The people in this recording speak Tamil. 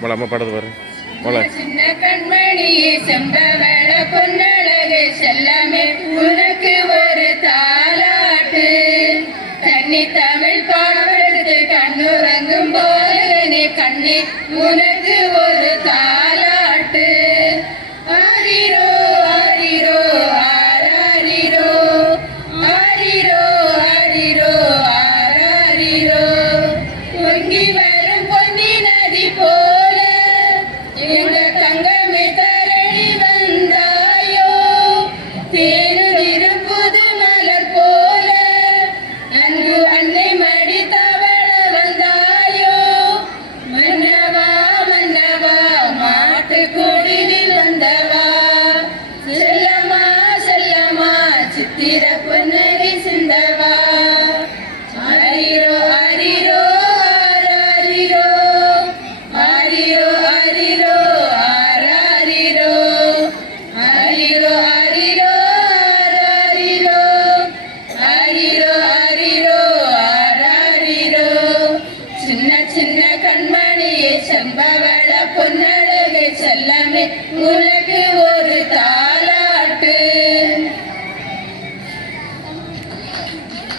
அம்மா பாடுறது பாரு போல. சின்ன கண்மணியே செம்பவள பொன்னழகு செல்லமே உனக்கு ஒரு தாலாட்டு கண்ணி தமிழ் பாடுறது கண்ணுறங்கும் போலே கண்ணி உனக்கு ஒரு தாலாட்டு ஆரிரோ ஆரிரோ ஆராரிரோ ஆரிரோ ஆரிரோ ஆராரிரோ பொங்கி வரும் பொன்னி நதி போல எங்க தங்கமே தரணி வந்தாயோ தேனுதிரும் புது மலர் போல அன்பு அன்னை மடி தவள வந்தாயோ மன்னவா மன்னவா மாட்டு குடிலில் வந்தவா செல்லம்மா செல்லம்மா சித்திர பொன்னரி சிந்தவா ஆரிரோ ஆரிரோ ஆராரிரோ ஆரிரோ ஆரிரோ ஆராரிரோ ஆரிரோ ஆரிரோ ஆராரிரோ ஆரிரோ ஆரிரோ ஆராரிரோ சின்ன சின்ன கண்மணியே செம்பவள பொன்னழகை செல்லமே உனக்கு ஒரு